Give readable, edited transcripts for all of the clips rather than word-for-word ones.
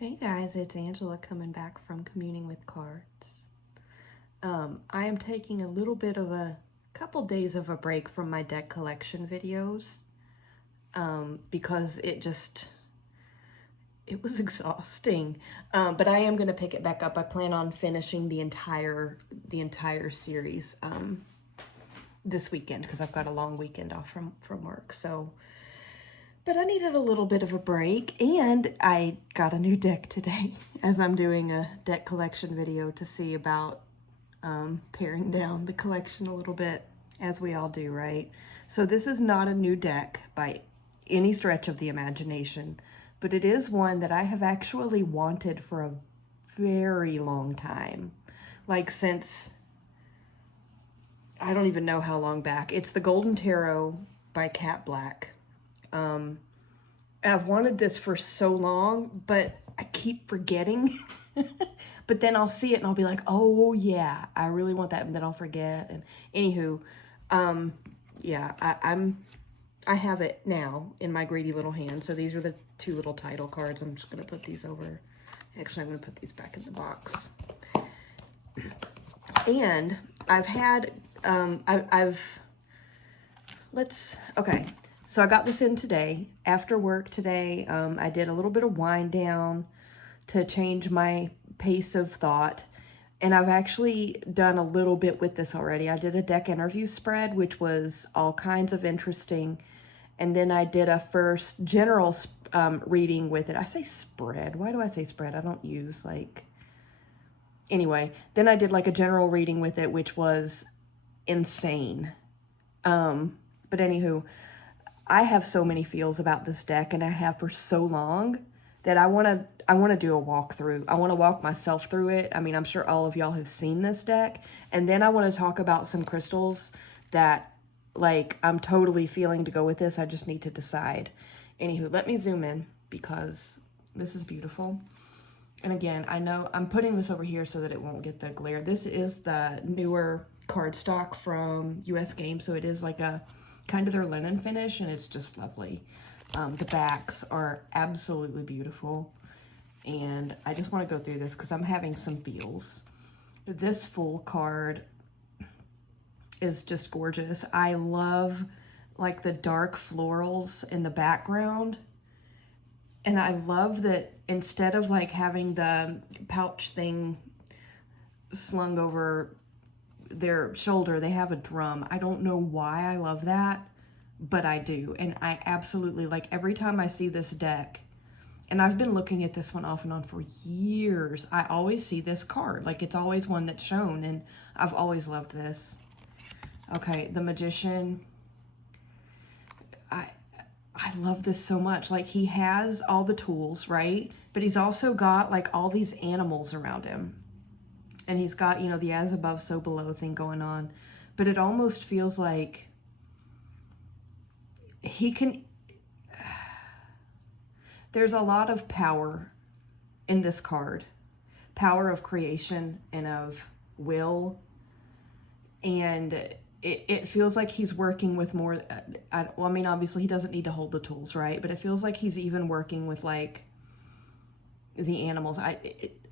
Hey guys, it's Angela coming back from Communing with Cards. I am taking a little bit of a couple days of a break from my deck collection videos because it was exhausting. But I am going to pick it back up. I plan on finishing the entire series this weekend because I've got a long weekend off from work. But I needed a little bit of a break, and I got a new deck today as I'm doing a deck collection video to see about paring down the collection a little bit, as we all do, right? So this is not a new deck by any stretch of the imagination, but it is one that I have actually wanted for a very long time. Like since, I don't even know how long back. It's the Golden Tarot by Cat Black. I've wanted this for so long, but I keep forgetting. But then I'll see it and I'll be like, oh yeah, I really want that, and then I'll forget. And anywho, yeah, I have it now in my greedy little hand. So these are the two little title cards. I'm just gonna put these over. Actually, I'm gonna put these back in the box. And I've had, okay. So I got this in today, after work today. I did a little bit of wind down to change my pace of thought. And I've actually done a little bit with this already. I did a deck interview spread, which was all kinds of interesting. And then I did a first general reading with it. I say spread. Why do I say spread? I don't use anyway. Then I did like a general reading with it, which was insane. But anywho, I have so many feels about this deck, and I have for so long, that I want to do a walkthrough. I want to walk myself through it. I mean, I'm sure all of y'all have seen this deck. And then I want to talk about some crystals that I'm totally feeling to go with this. I just need to decide. Anywho, let me zoom in because this is beautiful. And again, I know I'm putting this over here so that it won't get the glare. This is the newer cardstock from US Games, so it is like a kind of their linen finish, and it's just lovely. The backs are absolutely beautiful, and I just want to go through this because I'm having some feels. This full card is just gorgeous. I love like the dark florals in the background, and I love that instead of like having the pouch thing slung over their shoulder, they have a drum. I don't know why I love that, but I do. And I absolutely, like, every time I see this deck, and I've been looking at this one off and on for years, I always see this card. Like, it's always one that's shown, and I've always loved this. Okay, the Magician. I love this so much. Like, he has all the tools, right? But he's also got like all these animals around him. And he's got, you know, the as above, so below thing going on. But it almost feels like he can... There's a lot of power in this card. Power of creation and of will. And it feels like he's working with more... well, I mean, obviously he doesn't need to hold the tools, right? But it feels like he's even working with like the animals. I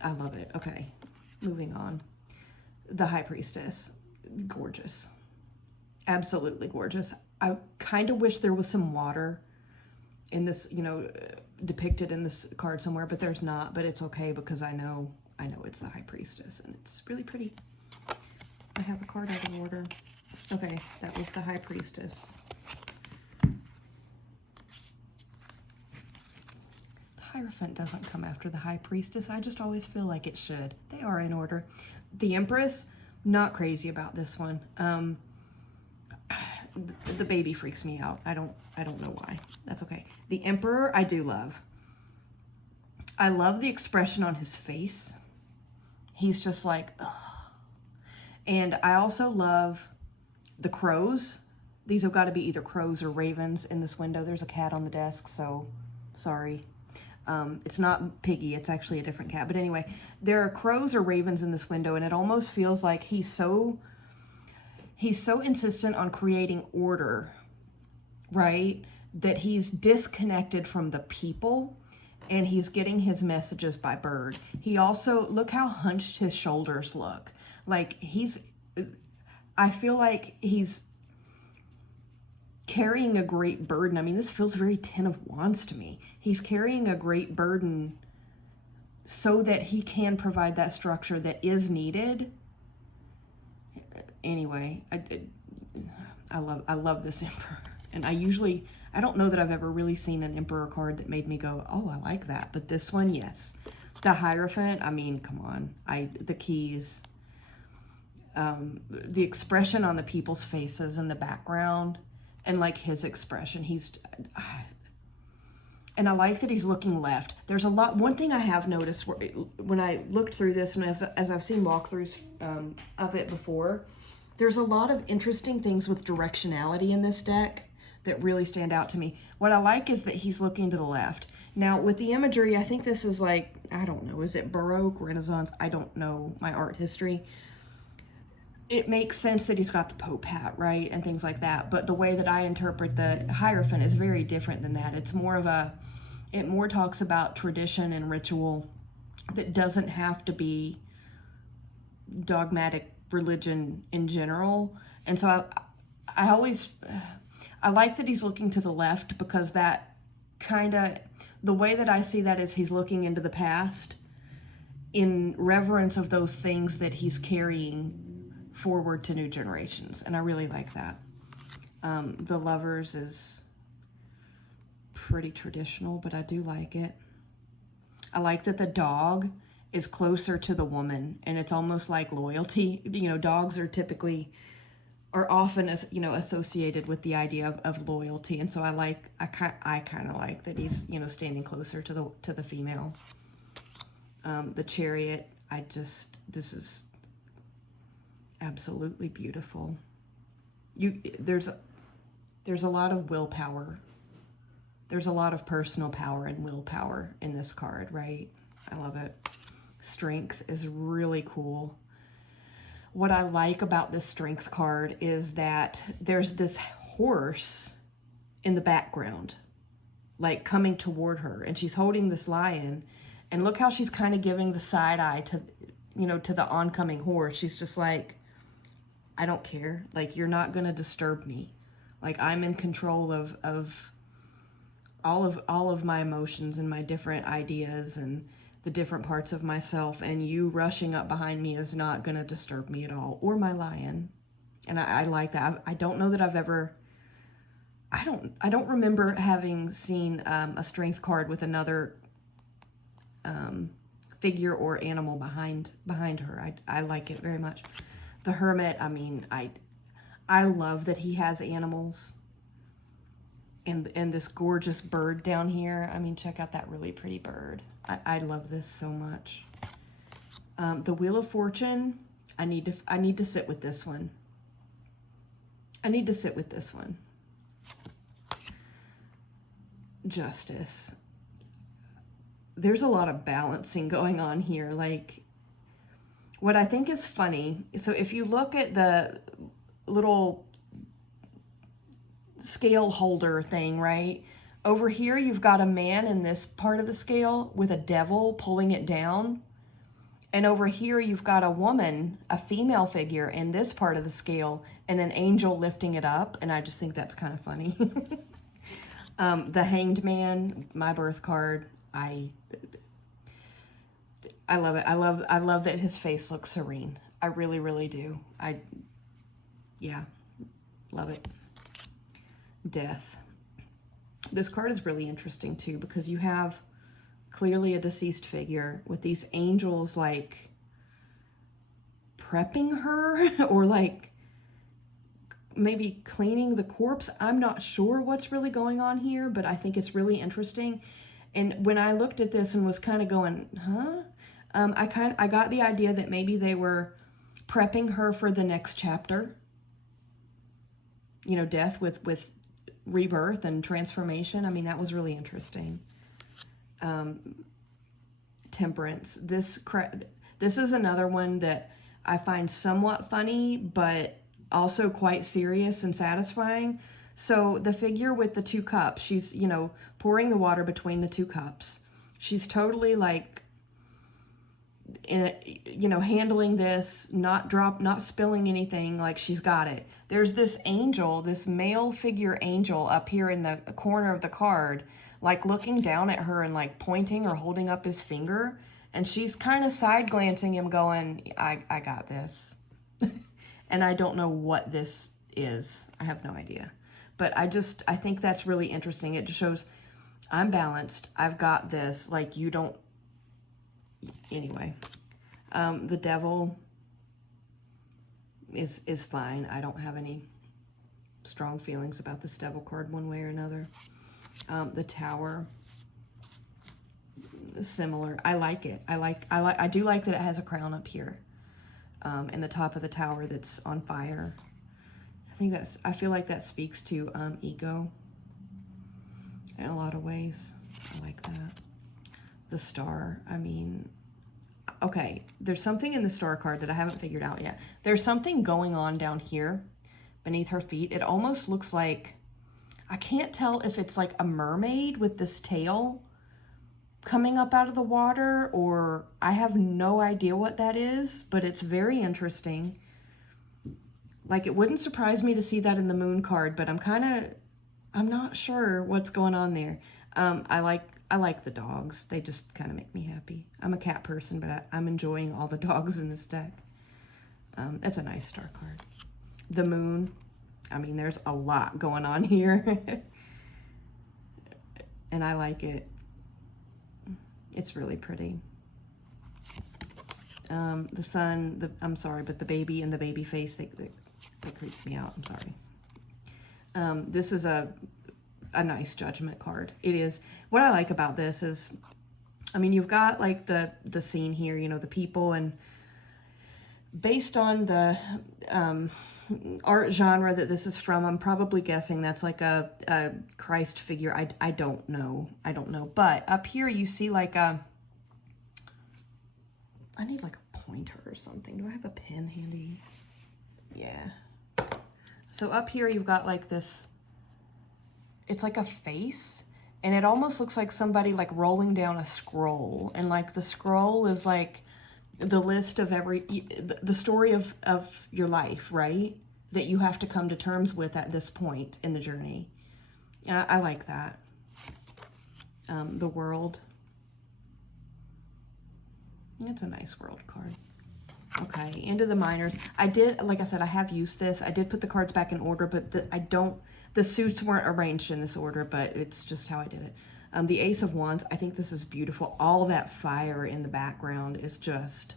love it. Okay. Moving on. The High Priestess. Gorgeous. Absolutely gorgeous. I kind of wish there was some water in this, you know, depicted in this card somewhere, but there's not. But it's okay because I know it's the High Priestess, and it's really pretty. I have a card out of order. Okay, that was the High Priestess. Hierophant doesn't come after the High Priestess. I just always feel like it should. They are in order. The Empress, not crazy about this one. The baby freaks me out. I don't know why. That's okay. The Emperor, I do love. I love the expression on his face. He's just like, ugh. And I also love the crows. These have got to be either crows or ravens in this window. There's a cat on the desk, so sorry. It's not Piggy, it's actually a different cat. But anyway, there are crows or ravens in this window, and it almost feels like he's so insistent on creating order, right? That he's disconnected from the people. and he's getting his messages by bird. He also, look how hunched his shoulders look. Like I feel like he's carrying a great burden. I mean, this feels very Ten of Wands to me. He's carrying a great burden so that he can provide that structure that is needed. Anyway, I love this Emperor. And I don't know that I've ever really seen an Emperor card that made me go, oh, I like that. But this one, yes. The Hierophant, I mean, come on. The keys, the expression on the people's faces in the background, and like his expression, and I like that he's looking left. There's a lot. One thing I have noticed when I looked through this, and as I've seen walkthroughs of it before, there's a lot of interesting things with directionality in this deck that really stand out to me. What I like is that he's looking to the left. Now, with the imagery, I think this is like, I don't know, is it Baroque, Renaissance? I don't know my art history. It makes sense that he's got the Pope hat, right? And things like that. But the way that I interpret the Hierophant is very different than that. It's more of it more talks about tradition and ritual that doesn't have to be dogmatic religion in general. And so I like that he's looking to the left, because that the way that I see that is he's looking into the past in reverence of those things that he's carrying forward to new generations. And I really like that. The Lovers is pretty traditional, but I do like it. I like that the dog is closer to the woman, and it's almost like loyalty. Dogs are often associated with the idea of loyalty, and so I kind of like that he's standing closer to the female. The Chariot, this is absolutely beautiful. There's a lot of willpower. There's a lot of personal power and willpower in this card, right? I love it. Strength is really cool. What I like about this Strength card is that there's this horse in the background, like coming toward her, and she's holding this lion, and look how she's kind of giving the side eye to the oncoming horse. She's just like, I don't care. Like, you're not going to disturb me. Like, I'm in control of all of my emotions and my different ideas and the different parts of myself, and you rushing up behind me is not going to disturb me at all, or my lion. And I like that. I don't know that I've ever, I don't remember having seen a Strength card with another figure or animal behind her. I like it very much. The Hermit, I mean, I love that he has animals. And this gorgeous bird down here. I mean, check out that really pretty bird. I love this so much. The Wheel of Fortune, I need to sit with this one. I need to sit with this one. Justice. There's a lot of balancing going on here. Like, what I think is funny, so if you look at the little scale holder thing, right? Over here, you've got a man in this part of the scale with a devil pulling it down. And over here, you've got a woman, a female figure in this part of the scale, and an angel lifting it up. And I just think that's kind of funny. The Hanged Man, my birth card. I love it. I love that his face looks serene. I really, really do. Yeah, love it. Death. This card is really interesting too, because you have clearly a deceased figure with these angels like prepping her or like maybe cleaning the corpse. I'm not sure what's really going on here, but I think it's really interesting. And when I looked at this and was kind of going, huh? I got the idea that maybe they were prepping her for the next chapter. Death with rebirth and transformation. I mean, that was really interesting. Temperance. This is another one that I find somewhat funny, but also quite serious and satisfying. So the figure with the two cups, she's, pouring the water between the two cups. She's totally like, handling this, not spilling anything, like she's got it. There's this angel, this male figure angel up here in the corner of the card, like looking down at her and like pointing or holding up his finger. And she's kind of side glancing him going, I got this. And I don't know what this is. I have no idea. But I think that's really interesting. It just shows I'm balanced. I've got this. Like, you don't. Anyway, the devil is fine. I don't have any strong feelings about this devil card one way or another. The tower, similar. I like it. I do like that it has a crown up here, in the top of the tower that's on fire. I feel like that speaks to ego in a lot of ways. I like that. The star, I mean, okay, there's something in the star card that I haven't figured out yet. There's something going on down here beneath her feet. It almost looks like, I can't tell if it's like a mermaid with this tail coming up out of the water, or I have no idea what that is, but it's very interesting. Like, it wouldn't surprise me to see that in the moon card, but I'm not sure what's going on there. I like the dogs. They just kind of make me happy. I'm a cat person, but I'm enjoying all the dogs in this deck. That's a nice star card. The moon. I mean, there's a lot going on here. And I like it. It's really pretty. The sun, I'm sorry, but the baby and the baby face, that creeps me out. I'm sorry. This is a nice judgment card. It is. What I like about this is, I mean, you've got like the scene here, the people, and based on the art genre that this is from, I'm probably guessing that's like a Christ figure. I don't know. But up here you see like I need like a pointer or something. Do I have a pen handy? Yeah. So up here you've got like this, it's like a face, and it almost looks like somebody like rolling down a scroll, and like the scroll is like the list of the story of your life, right? That you have to come to terms with at this point in the journey. And I like that. The world. It's a nice world card. Okay, into the minors. Like I said, I have used this. I did put the cards back in order, but the suits weren't arranged in this order, but it's just how I did it. The Ace of Wands, I think this is beautiful. All that fire in the background is just,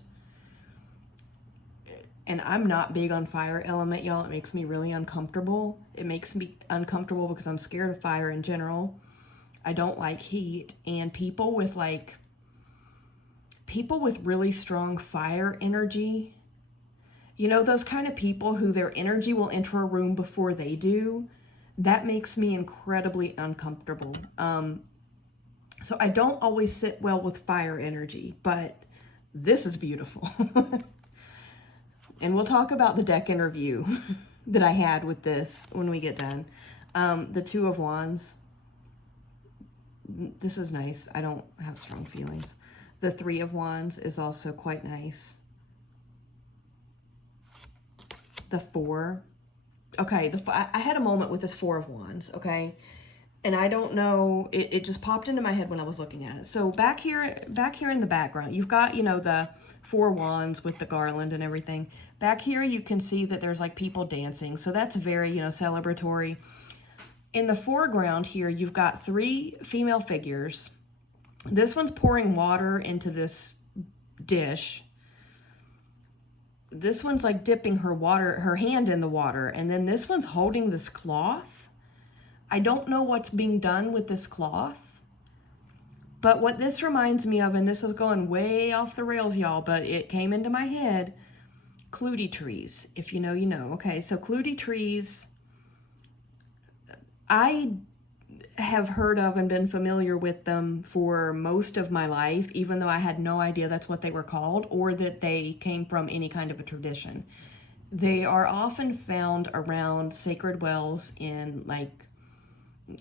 and I'm not big on fire element, y'all. It makes me really uncomfortable. It makes me uncomfortable because I'm scared of fire in general. I don't like heat, and people with really strong fire energy, those kind of people who their energy will enter a room before they do, that makes me incredibly uncomfortable. So I don't always sit well with fire energy, but this is beautiful. And we'll talk about the deck interview that I had with this when we get done. The Two of Wands. This is nice. I don't have strong feelings. The Three of Wands is also quite nice. The Four. Okay, I had a moment with this Four of Wands, okay? And I don't know, it just popped into my head when I was looking at it. So back here in the background, you've got, the Four Wands with the garland and everything. Back here, you can see that there's like people dancing. So that's very, celebratory. In the foreground here, you've got three female figures. This one's pouring water into this dish. This one's like dipping her hand in the water. And then this one's holding this cloth. I don't know what's being done with this cloth, but what this reminds me of, and this is going way off the rails, y'all, but it came into my head, Clootie trees. If you know, you know. Okay, so Clootie trees, I have heard of and been familiar with them for most of my life, even though I had no idea that's what they were called or that they came from any kind of a tradition. They are often found around sacred wells in like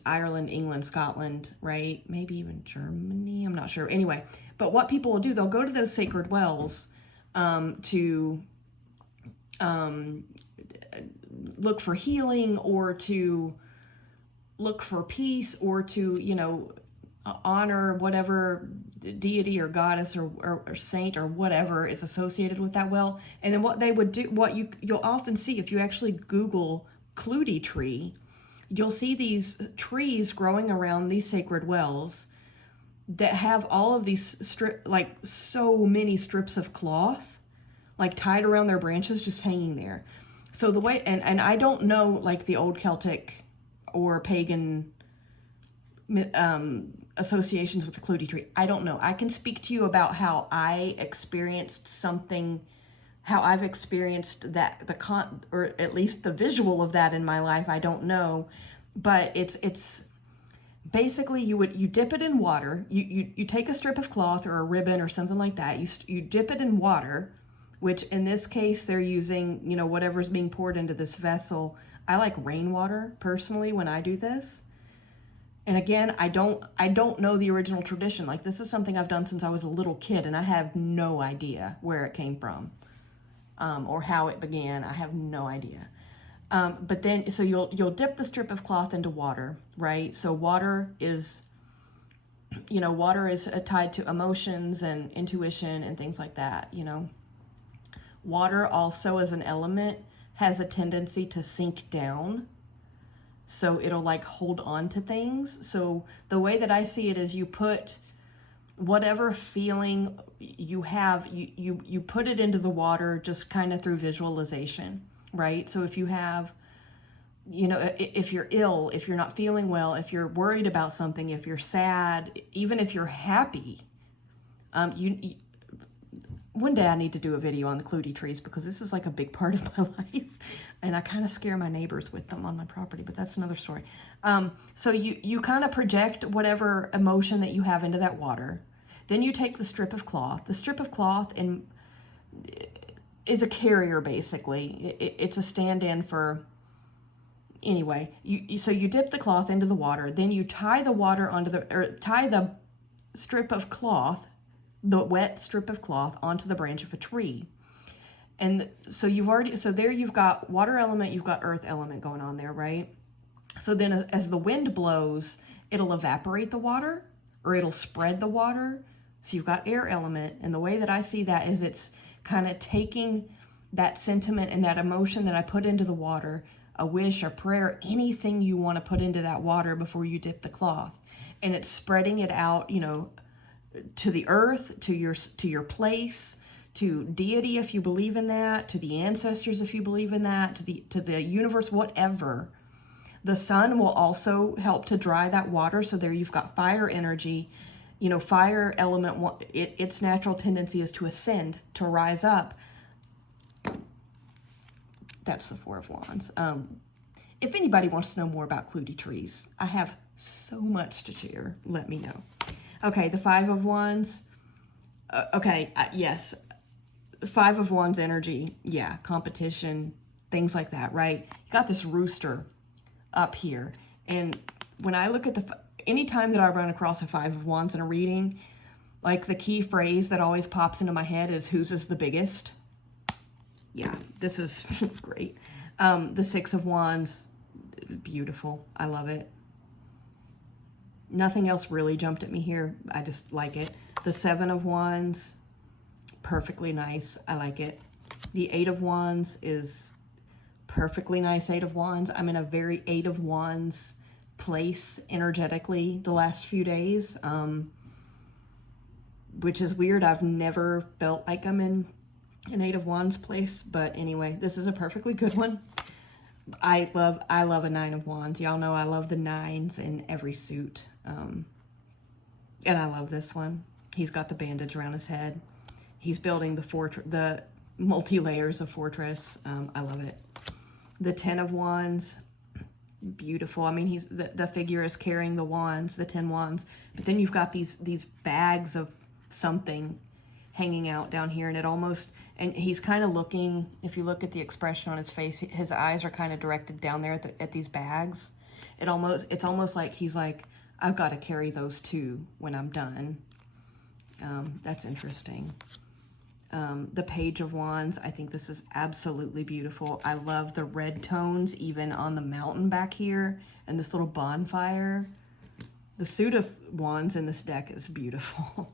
Ireland, England, Scotland, right? Maybe even Germany, I'm not sure. Anyway, but what people will do, they'll go to those sacred wells to look for healing, or to look for peace, or to, honor whatever deity or goddess or saint or whatever is associated with that well. And then what they would do, you'll often see if you actually Google Clutie tree, you'll see these trees growing around these sacred wells that have all of these so many strips of cloth, like tied around their branches, just hanging there. So the way, and I don't know like the old Celtic or pagan associations with the Clutie tree. I don't know. I can speak to you about how I experienced something, how I've experienced that, or at least the visual of that in my life. I don't know, but it's basically you dip it in water. You take a strip of cloth or a ribbon or something like that. You dip it in water, which in this case they're using, whatever's being poured into this vessel. I like rainwater personally when I do this. And again, I don't know the original tradition. Like, this is something I've done since I was a little kid, and I have no idea where it came from, or how it began. I have no idea. But then, so you'll dip the strip of cloth into water, right? So water is tied to emotions and intuition and things like that. Water also, as an element, has a tendency to sink down. So it'll like hold on to things. So the way that I see it is you put whatever feeling you have, you put it into the water just kind of through visualization, right? So if you have, if you're ill, if you're not feeling well, if you're worried about something, if you're sad, even if you're happy, one day I need to do a video on the Clutie trees, because this is like a big part of my life, and I kind of scare my neighbors with them on my property, but that's another story. So you kind of project whatever emotion that you have into that water. Then you take the strip of cloth. The strip of cloth is a carrier, basically. It's a stand-in for, anyway, so you dip the cloth into the water, then you tie the strip of cloth, the wet strip of cloth, onto the branch of a tree. And so there you've got water element, you've got earth element going on there, right? So then as the wind blows, it'll evaporate the water, or it'll spread the water. So you've got air element. And the way that I see that is it's kind of taking that sentiment and that emotion that I put into the water, a wish, a prayer, anything you want to put into that water before you dip the cloth, and it's spreading it out, to the earth, to your place, to deity if you believe in that, to the ancestors if you believe in that, to the universe, whatever. The sun will also help to dry that water. So there you've got fire energy. Fire element, its natural tendency is to ascend, to rise up. That's the Four of Wands. If anybody wants to know more about Clutie trees, I have so much to share. Let me know. Okay, the Five of Wands. Yes. Five of Wands energy. Yeah, competition, things like that, right? You got this rooster up here. And when I look at anytime that I run across a Five of Wands in a reading, like the key phrase that always pops into my head is, whose is the biggest? Yeah, this is great. The Six of Wands, beautiful. I love it. Nothing else really jumped at me here. I just like it. The Seven of Wands, perfectly nice. I like it. The Eight of Wands is perfectly nice. Eight of Wands. I'm in a very Eight of Wands place energetically the last few days, which is weird. I've never felt like I'm in an Eight of Wands place, but anyway, this is a perfectly good one. I love a Nine of Wands. Y'all know I love the nines in every suit. And I love this one. He's got the bandage around his head. He's building the multi-layers of fortress. I love it. The Ten of Wands, beautiful. I mean, the figure is carrying the wands, the 10 wands, but then you've got these bags of something hanging out down here, and he's kind of looking, if you look at the expression on his face, his eyes are kind of directed down there at these bags. It's almost like he's like, I've got to carry those two when I'm done. That's interesting. The Page of Wands, I think this is absolutely beautiful. I love the red tones even on the mountain back here and this little bonfire. The Suit of Wands in this deck is beautiful.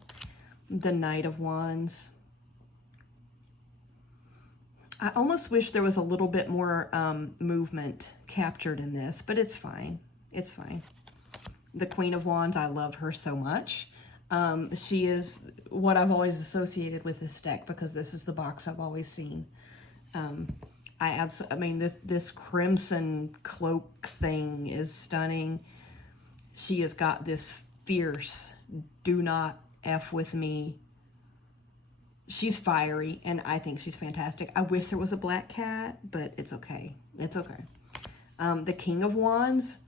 The Knight of Wands. I almost wish there was a little bit more movement captured in this, but it's fine. It's fine. The Queen of Wands, I love her so much. She is what I've always associated with this deck because this is the box I've always seen. I mean, this crimson cloak thing is stunning. She has got this fierce, do not F with me. She's fiery, and I think she's fantastic. I wish there was a black cat, but it's okay. It's okay. The King of Wands,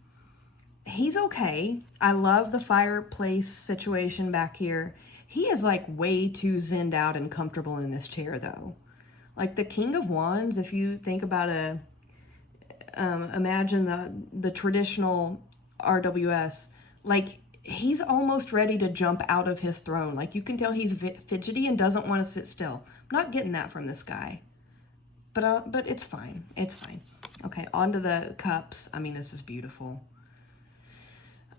he's okay. I love the fireplace situation back here. He is like way too zenned out and comfortable in this chair, though. Like the King of Wands, if you think about imagine the traditional RWS, like he's almost ready to jump out of his throne. Like you can tell he's fidgety and doesn't want to sit still. I'm not getting that from this guy, but it's fine. It's fine. Okay, on to the cups. I mean, this is beautiful.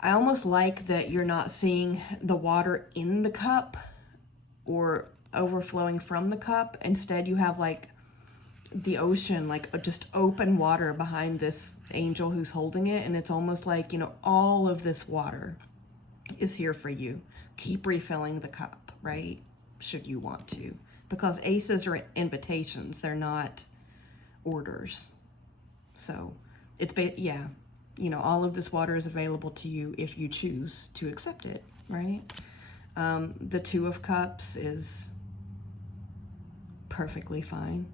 I almost like that you're not seeing the water in the cup or overflowing from the cup. Instead, you have like the ocean, like just open water behind this angel who's holding it. And it's almost like, you know, all of this water is here for you. Keep refilling the cup, right? Should you want to. Because aces are invitations. They're not orders. So it's, yeah, you know, all of this water is available to you if you choose to accept it, right? The Two of Cups is perfectly fine.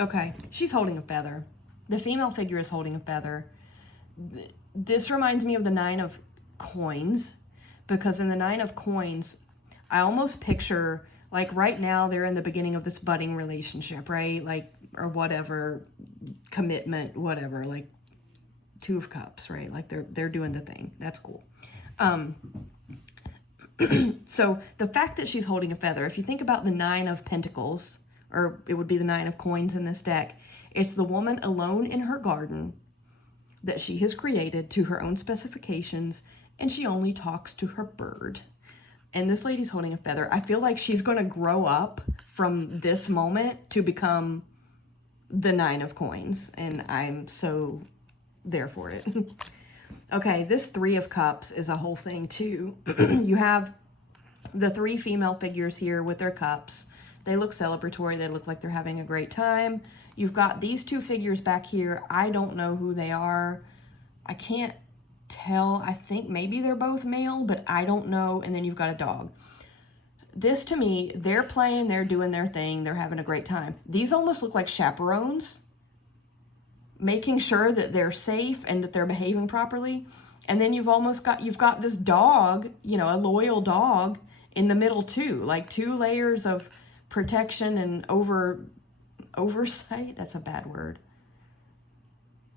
Okay, she's holding a feather. The female figure is holding a feather. This reminds me of the Nine of Coins, because in the Nine of Coins, I almost picture, like right now, they're in the beginning of this budding relationship, right? Like, or whatever, commitment, whatever, like Two of Cups, right? Like they're doing the thing. That's cool. So the fact that she's holding a feather, if you think about the Nine of Pentacles, or it would be the Nine of Coins in this deck, it's the woman alone in her garden that she has created to her own specifications, and she only talks to her bird. And this lady's holding a feather. I feel like she's going to grow up from this moment to become the Nine of Coins, and I'm so there for it. Okay, this Three of Cups is a whole thing too. You have the three female figures here with their cups. They look celebratory. They look like they're having a great time. You've got these two figures back here. I don't know who they are. I can't tell. I think maybe they're both male, but I don't know. And then you've got a dog. This, to me, they're playing, they're doing their thing, they're having a great time. These almost look like chaperones, making sure that they're safe and that they're behaving properly. And then you've got this dog, you know, a loyal dog in the middle too, like two layers of protection and oversight. That's a bad word.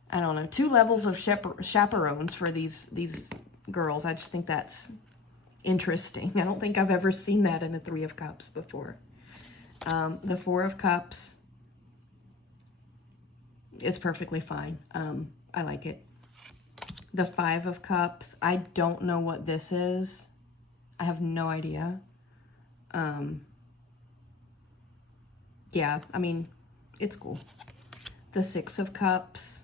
I don't know. Two levels of chaperones for these girls. I just think that's interesting. I don't think I've ever seen that in a Three of Cups before. The Four of Cups is perfectly fine. I like it. The Five of Cups, I don't know what this is. I have no idea. Yeah, I mean, it's cool. The Six of Cups.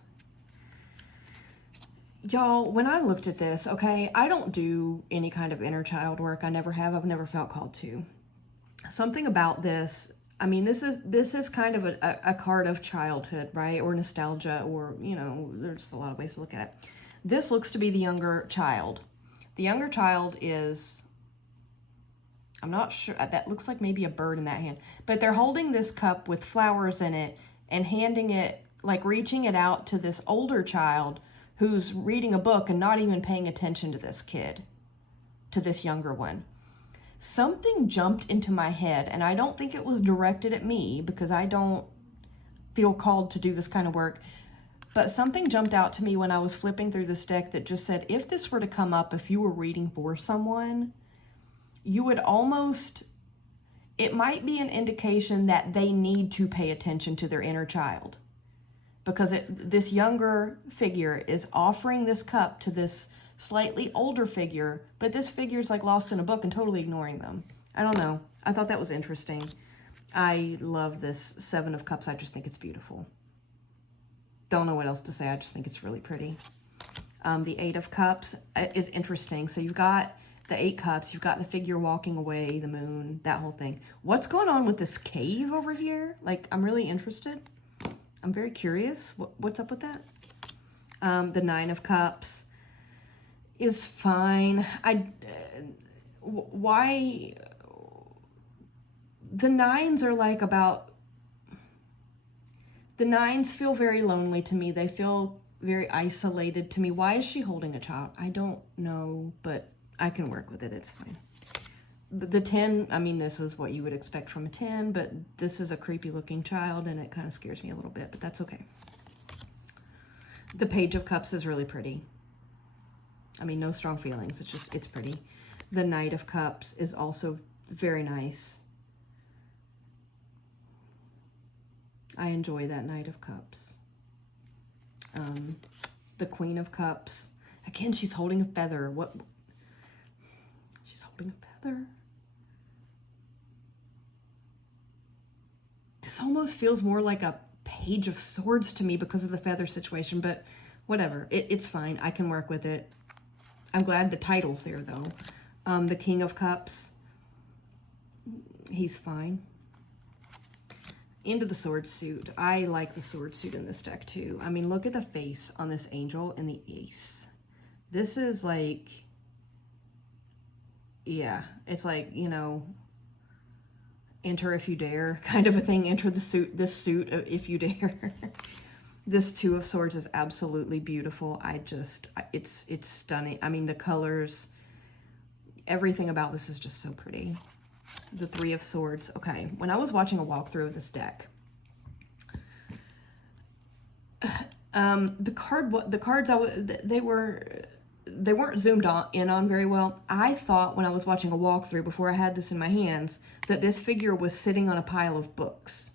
Y'all, when I looked at this, okay, I don't do any kind of inner child work. I never have. I've never felt called to. Something about this, I mean, this is kind of a card of childhood, right? Or nostalgia, or, you know, there's a lot of ways to look at it. This looks to be the younger child. The younger child is, I'm not sure, that looks like maybe a bird in that hand. But they're holding this cup with flowers in it and handing it, like reaching it out to this older child who's reading a book and not even paying attention to this kid, to this younger one. Something jumped into my head, and I don't think it was directed at me because I don't feel called to do this kind of work. But something jumped out to me when I was flipping through this deck that just said, if this were to come up, if you were reading for someone, you would almost, it might be an indication that they need to pay attention to their inner child. Because this younger figure is offering this cup to this slightly older figure, but this figure is like lost in a book and totally ignoring them. I don't know. I thought that was interesting. I love this Seven of Cups. I just think it's beautiful. Don't know what else to say. I just think it's really pretty. The Eight of Cups is interesting. So you've got the 8 cups. You've got the figure walking away, the moon, that whole thing. What's going on with this cave over here? Like, I'm really interested. I'm very curious. What's up with that? The 9 of Cups is fine. Why... The 9s are like about... The 9s feel very lonely to me. They feel very isolated to me. Why is she holding a child? I don't know, but I can work with it. It's fine. The 10, I mean, this is what you would expect from a 10, but this is a creepy looking child and it kind of scares me a little bit, but that's okay. The Page of Cups is really pretty. I mean, no strong feelings. It's pretty. The Knight of Cups is also very nice. I enjoy that Knight of Cups. The Queen of Cups. Again, she's holding a feather. What? She's holding a feather. This almost feels more like a Page of Swords to me because of the feather situation, but whatever. It's fine. I can work with it. I'm glad the title's there, though. The King of Cups. He's fine. Into the sword suit. I like the sword suit in this deck too. I mean, look at the face on this angel and the ace. This is like, yeah, it's like, you know, enter if you dare kind of a thing. Enter the suit, this suit if you dare. This 2 of Swords is absolutely beautiful. It's stunning. I mean, the colors, everything about this is just so pretty. The 3 of Swords. Okay, when I was watching a walkthrough of this deck, the cards they weren't zoomed in on very well. I thought when I was watching a walkthrough before I had this in my hands that this figure was sitting on a pile of books.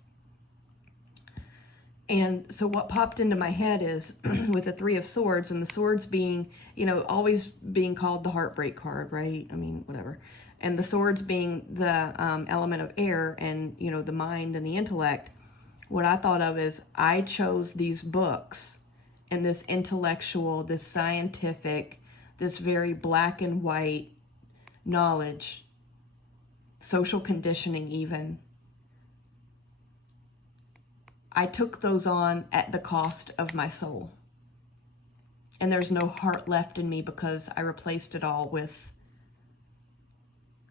And so what popped into my head is with the 3 of Swords, and the swords being, you know, always being called the heartbreak card, right? I mean, whatever. And the swords being the element of air and, you know, the mind and the intellect. What I thought of is I chose these books and this intellectual, this scientific, this very black and white knowledge, social conditioning even. I took those on at the cost of my soul. And there's no heart left in me because I replaced it all with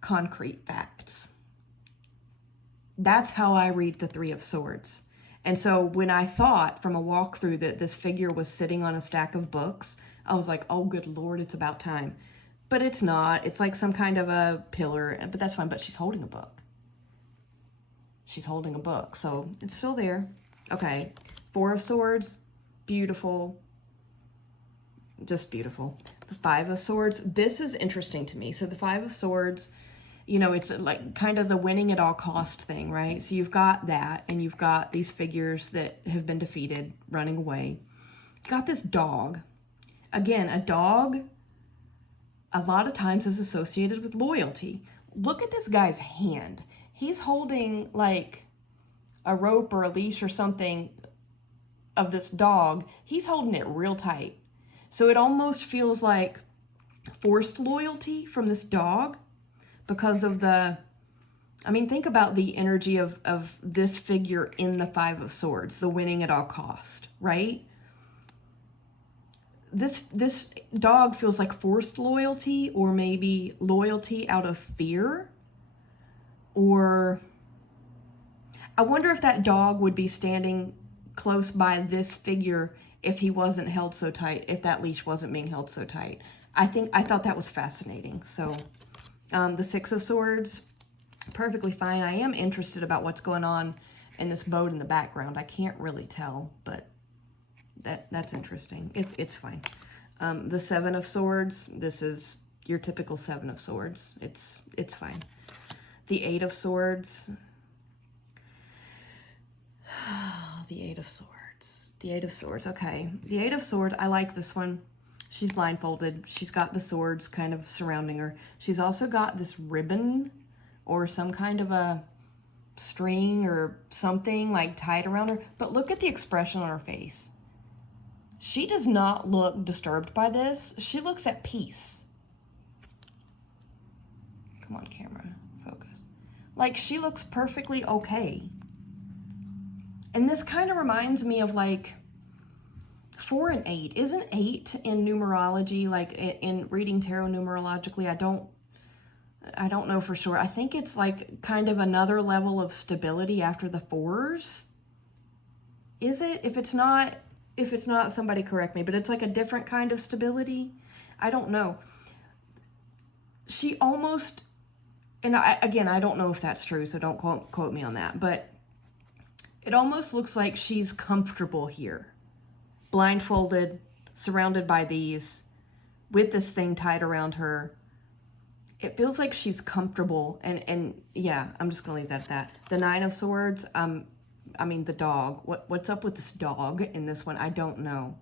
concrete facts. That's how I read the 3 of Swords. And so when I thought from a walkthrough that this figure was sitting on a stack of books, I was like, oh, good Lord, it's about time. But it's not. It's like some kind of a pillar, but that's fine. But she's holding a book. She's holding a book, so it's still there. Okay, 4 of Swords, beautiful. Just beautiful. The 5 of Swords, this is interesting to me. So the 5 of Swords, you know, it's like kind of the winning at all cost thing, right? So you've got that, and you've got these figures that have been defeated, running away. You've got this dog. Again, a dog a lot of times is associated with loyalty. Look at this guy's hand. He's holding like a rope or a leash or something of this dog. He's holding it real tight. So it almost feels like forced loyalty from this dog because of the, I mean, think about the energy of this figure in the 5 of Swords, the winning at all cost, right? This dog feels like forced loyalty, or maybe loyalty out of fear. Or I wonder if that dog would be standing close by this figure if he wasn't held so tight, if that leash wasn't being held so tight. I thought that was fascinating. So the 6 of Swords, perfectly fine. I am interested about what's going on and this boat in the background. I can't really tell, but that's interesting. It's fine. The Seven of Swords, this is your typical Seven of Swords. It's fine. The Eight of Swords. The Eight of Swords. The Eight of Swords, okay. The Eight of Swords, I like this one. She's blindfolded. She's got the swords kind of surrounding her. She's also got this ribbon or some kind of a string or something like tied around her. But look at the expression on her face. She does not look disturbed by this. She looks at peace. Come on, camera, focus. Like, she looks perfectly okay. And this kind of reminds me of like 4 and 8. Isn't 8 in numerology, like in reading tarot numerologically? I don't know for sure. I think it's like kind of another level of stability after the 4s. Is it? If it's not, somebody correct me, but it's like a different kind of stability. I don't know. She almost, and I don't know if that's true, so don't quote me on that, but it almost looks like she's comfortable here. Blindfolded, surrounded by these, with this thing tied around her. It feels like she's comfortable, and yeah, I'm just gonna leave that at that. The Nine of Swords, I mean the dog. What's up with this dog in this one? I don't know,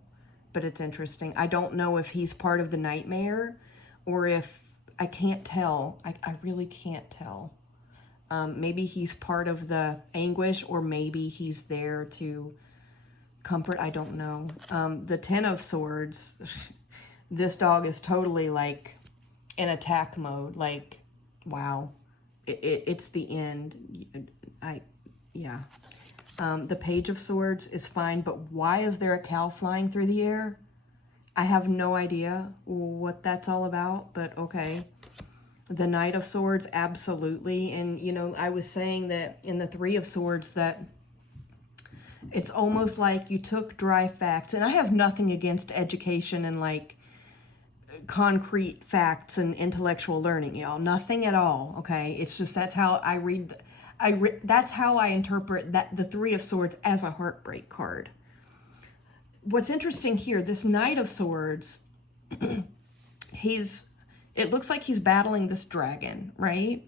but it's interesting. I don't know if he's part of the nightmare, or if, I can't tell. I really can't tell. Maybe he's part of the anguish, or maybe he's there to comfort. I don't know. The Ten of Swords, this dog is totally like in attack mode. Like, wow, it's the end. Yeah. The Page of Swords is fine, but why is there a cow flying through the air? I have no idea what that's all about, but okay. The Knight of Swords, absolutely. And, you know, I was saying that in the Three of Swords that it's almost like you took dry facts, and I have nothing against education and like concrete facts and intellectual learning, y'all. Nothing at all, okay? It's just that's how I read, that's how I interpret that the Three of Swords as a heartbreak card. What's interesting here, this Knight of Swords, it looks like he's battling this dragon, right?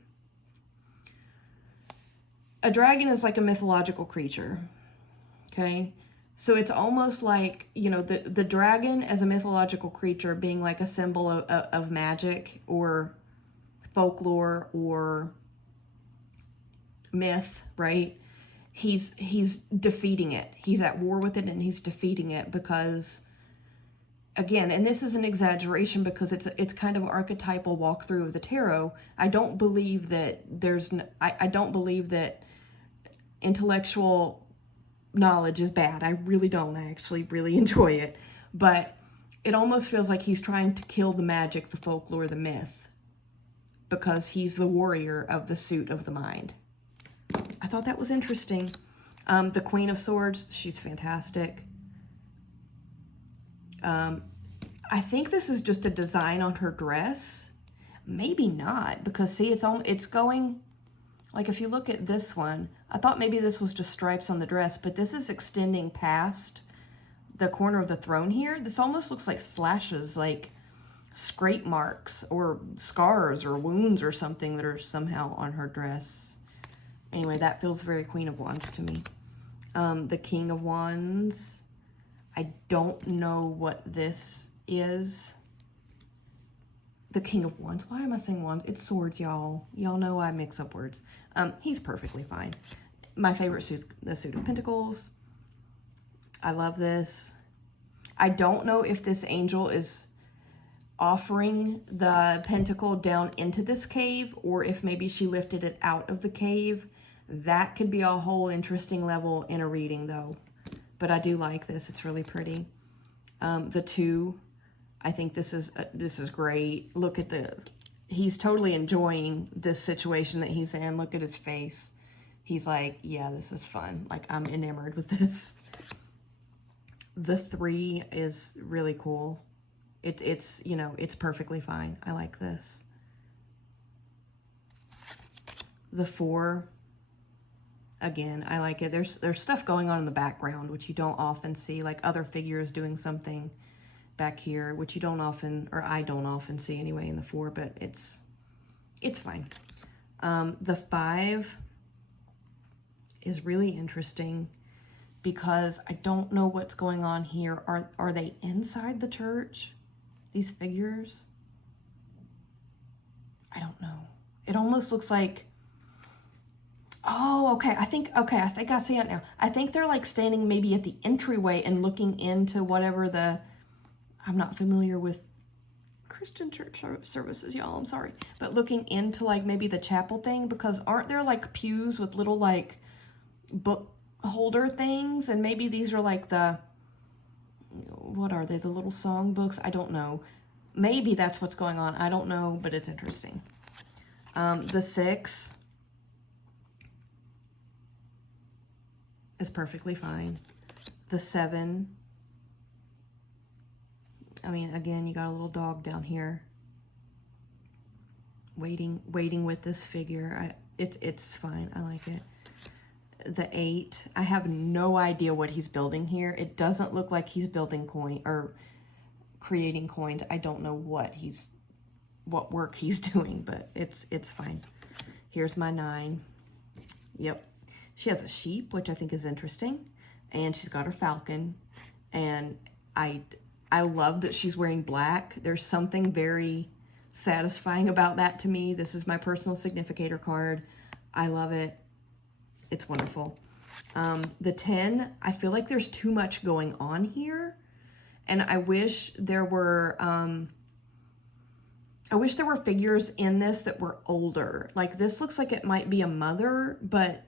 A dragon is like a mythological creature, okay? So it's almost like, you know, the dragon as a mythological creature being like a symbol of magic or folklore or myth, right? He's defeating it. He's at war with it, and he's defeating it because, again, and this is an exaggeration because it's kind of an archetypal walkthrough of the tarot. I don't believe that I don't believe that intellectual knowledge is bad. I really don't. I actually really enjoy it. But it almost feels like he's trying to kill the magic, the folklore, the myth, because he's the warrior of the suit of the mind. I thought that was interesting. The Queen of Swords, she's fantastic. I think this is just a design on her dress. Maybe not, because see, it's going, like if you look at this one, I thought maybe this was just stripes on the dress, but this is extending past the corner of the throne here. This almost looks like slashes, like scrape marks or scars or wounds or something that are somehow on her dress. Anyway, that feels very Queen of Wands to me. The King of Wands, I don't know what this is. The King of Wands. Why am I saying wands? It's swords, y'all. Y'all know I mix up words. He's perfectly fine. My favorite suit, the Suit of Pentacles. I love this. I don't know if this angel is offering the pentacle down into this cave, or if maybe she lifted it out of the cave. That could be a whole interesting level in a reading, though. But I do like this. It's really pretty. The Two, I think this is great. Look at he's totally enjoying this situation that he's in. Look at his face. He's like, yeah, this is fun. Like, I'm enamored with this. The Three is really cool. It's you know, it's perfectly fine. I like this. The Four, Again, I like it. There's stuff going on in the background, which you don't often see, like other figures doing something back here, which you don't often, or I don't often see anyway in the 4, but it's fine. The 5 is really interesting because I don't know what's going on here. Are they inside the church, these figures? I don't know. It almost looks like, oh, okay. I think I see it now. I think they're like standing maybe at the entryway and looking into whatever I'm not familiar with Christian church services, y'all, I'm sorry. But looking into like maybe the chapel thing, because aren't there like pews with little like book holder things? And maybe these are like what are they? The little song books? I don't know. Maybe that's what's going on. I don't know, but it's interesting. The 6 is perfectly fine. The 7, I mean, again, you got a little dog down here waiting with this figure. It's fine. I like it. The 8, I have no idea what he's building here. It doesn't look like he's building coin or creating coins. I don't know what work he's doing, but it's fine. Here's my 9. Yep. She has a sheep, which I think is interesting, and she's got her falcon, and I love that she's wearing black. There's something very satisfying about that to me. This is my personal significator card. I love it. It's wonderful. The 10, I feel like there's too much going on here, and I wish there were figures in this that were older. Like this looks like it might be a mother, but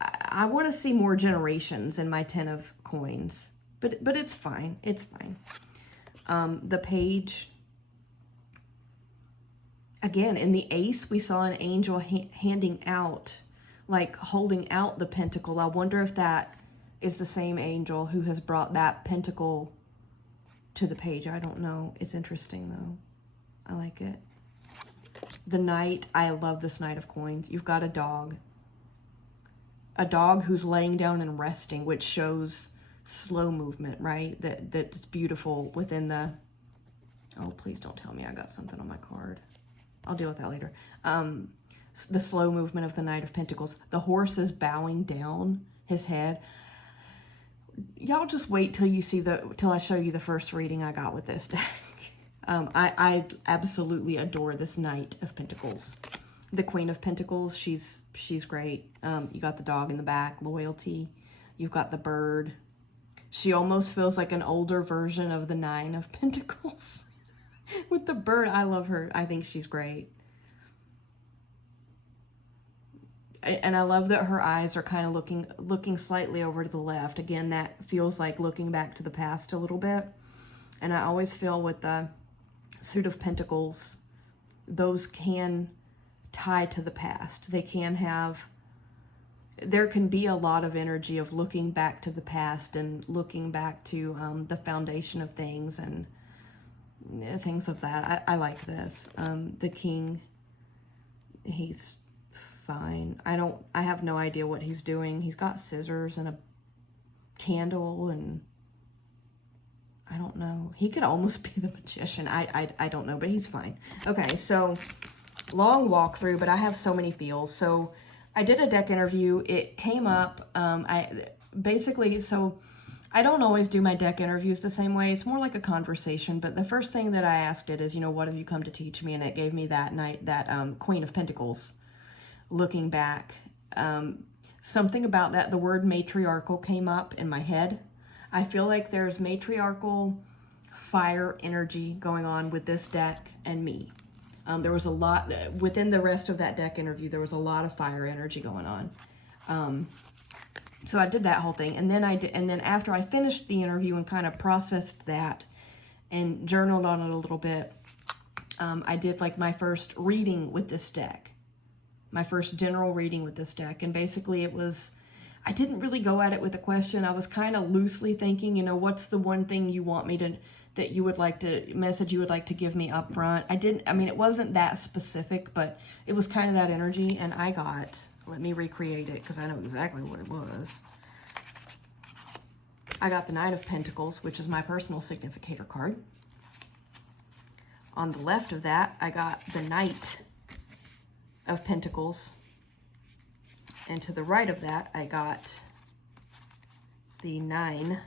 I want to see more generations in my 10 of coins. But it's fine. It's fine. The page, again, in the ace, we saw an angel handing out, like holding out the pentacle. I wonder if that is the same angel who has brought that pentacle to the page. I don't know. It's interesting though. I like it. The knight, I love this knight of coins. You've got a dog who's laying down and resting, which shows slow movement, right? That's beautiful within the, oh, please don't tell me I got something on my card. I'll deal with that later. The slow movement of the Knight of Pentacles. The horse is bowing down his head. Y'all just wait till you see till I show you the first reading I got with this deck. I absolutely adore this Knight of Pentacles. The Queen of Pentacles, she's great. You got the dog in the back, loyalty. You've got the bird. She almost feels like an older version of the 9 of Pentacles. With the bird, I love her. I think she's great. And I love that her eyes are kind of looking slightly over to the left. Again, that feels like looking back to the past a little bit. And I always feel with the Suit of Pentacles, those can tie to the past. They can have, there can be a lot of energy of looking back to the past and looking back to the foundation of things and things of that. I like this. The King, he's fine. I have no idea what he's doing. He's got scissors and a candle and I don't know. He could almost be the magician. I don't know, but he's fine. Okay, so long walkthrough, but I have so many feels. So I did a deck interview. It came up. So I don't always do my deck interviews the same way. It's more like a conversation. But the first thing that I asked it is, what have you come to teach me? And it gave me that Queen of Pentacles. Looking back, something about that. The word matriarchal came up in my head. I feel like there's matriarchal fire energy going on with this deck and me. There was a lot within the rest of that deck interview. There was a lot of fire energy going on. So I did that whole thing, and then after I finished the interview and kind of processed that and journaled on it a little bit, I did like my first reading with this deck, my first general reading with this deck, and basically it was. I didn't really go at it with a question. I was kind of loosely thinking, what's the one thing you want me to, that you would like to, message you would like to give me up front. It wasn't that specific, but it was kind of that energy. And I got, let me recreate it because I know exactly what it was. I got the Knight of Pentacles, which is my personal significator card. On the left of that, I got the Knight of Pentacles. And to the right of that, I got the Nine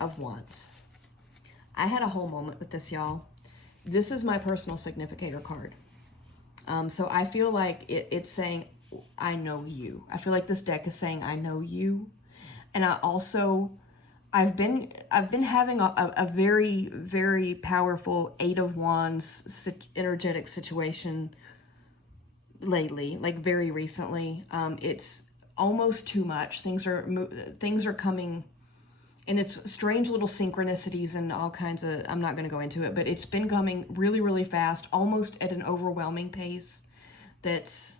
of Wands. I had a whole moment with this, y'all. This is my personal significator card. So I feel like it's saying, I know you. I feel like this deck is saying, I know you. And I've been having a very, very powerful Eight of Wands energetic situation lately, like very recently. It's almost too much. Things are coming, and it's strange little synchronicities and all kinds of, I'm not going to go into it, but it's been coming really, really fast, almost at an overwhelming pace. It's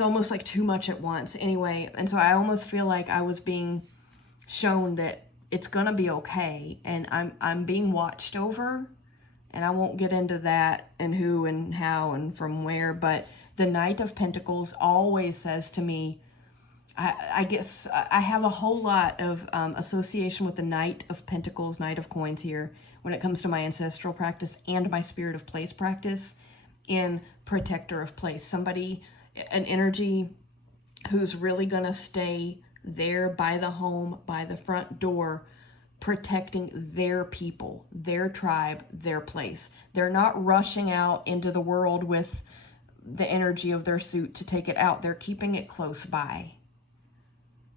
almost like too much at once anyway. And so I almost feel like I was being shown that it's gonna be okay, and I'm being watched over, and I won't get into that and who and how and from where, but the Knight of Pentacles always says to me, I guess I have a whole lot of association with the Knight of Pentacles, Knight of Coins here, when it comes to my ancestral practice and my Spirit of Place practice in Protector of Place. Somebody, an energy who's really gonna stay there by the home, by the front door, protecting their people, their tribe, their place. They're not rushing out into the world with the energy of their suit to take it out. They're keeping it close by.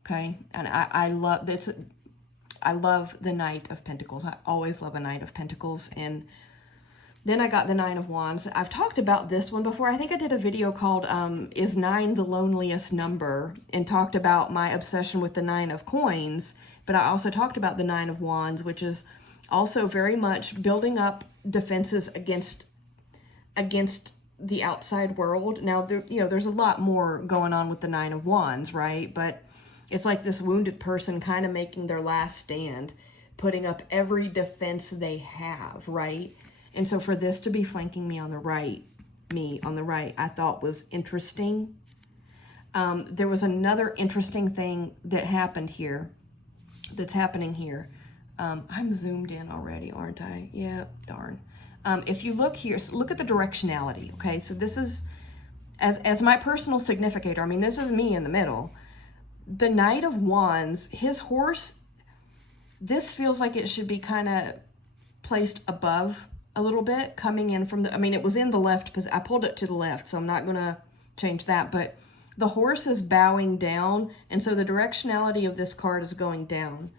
Okay? And I love this. I love the Knight of Pentacles. I always love a Knight of Pentacles. And then I got the Nine of Wands. I've talked about this one before. I think I did a video called Is 9 the Loneliest Number? And talked about my obsession with the Nine of Coins. But I also talked about the Nine of Wands, which is also very much building up defenses against the outside world. Now, there's a lot more going on with the Nine of Wands, right? But it's like this wounded person kind of making their last stand, putting up every defense they have, right? And so for this to be flanking me on the right, I thought was interesting. There was another interesting thing that happened here, that's happening here. I'm zoomed in already, aren't I? Yeah, darn. If you look here, so look at the directionality, okay? So this is, as my personal significator, I mean, this is me in the middle. The Knight of Wands, his horse, this feels like it should be kind of placed above a little bit, coming in from the, I mean, it was in the left, because I pulled it to the left, so I'm not going to change that, but the horse is bowing down, and so the directionality of this card is going down.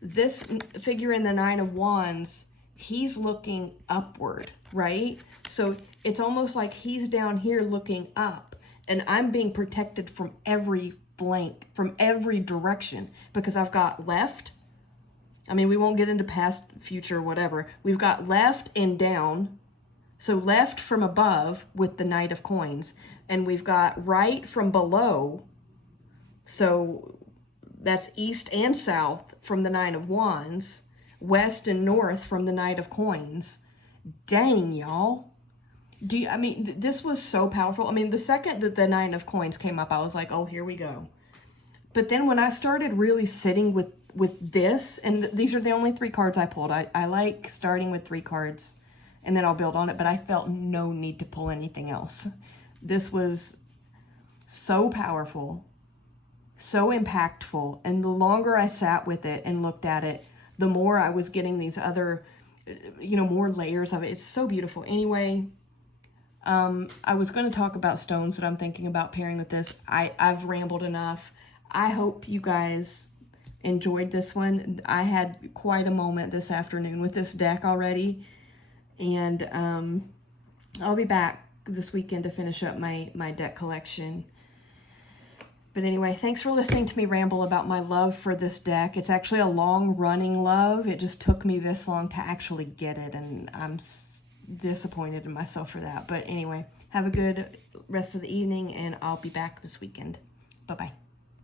This figure in the Nine of Wands, he's looking upward, right? So it's almost like he's down here looking up, and I'm being protected from every flank, from every direction, because I've got left, I mean, we won't get into past, future, whatever. We've got left and down. So left from above with the Knight of Coins. And we've got right from below. So that's east and south from the Nine of Wands. West and north from the Knight of Coins. Dang, y'all. I mean, this was so powerful. I mean, the second that the Nine of Coins came up, I was like, oh, here we go. But then when I started really sitting with this, and these are the only 3 cards I pulled. I like starting with 3 cards, and then I'll build on it, but I felt no need to pull anything else. This was so powerful, so impactful, and the longer I sat with it and looked at it, the more I was getting these other, more layers of it. It's so beautiful. Anyway, I was going to talk about stones that I'm thinking about pairing with this. I've rambled enough. I hope you guys enjoyed this one. I had quite a moment this afternoon with this deck already, and I'll be back this weekend to finish up my deck collection. But anyway, thanks for listening to me ramble about my love for this deck. It's actually a long-running love. It just took me this long to actually get it, and I'm disappointed in myself for that. But anyway, have a good rest of the evening, and I'll be back this weekend. Bye-bye.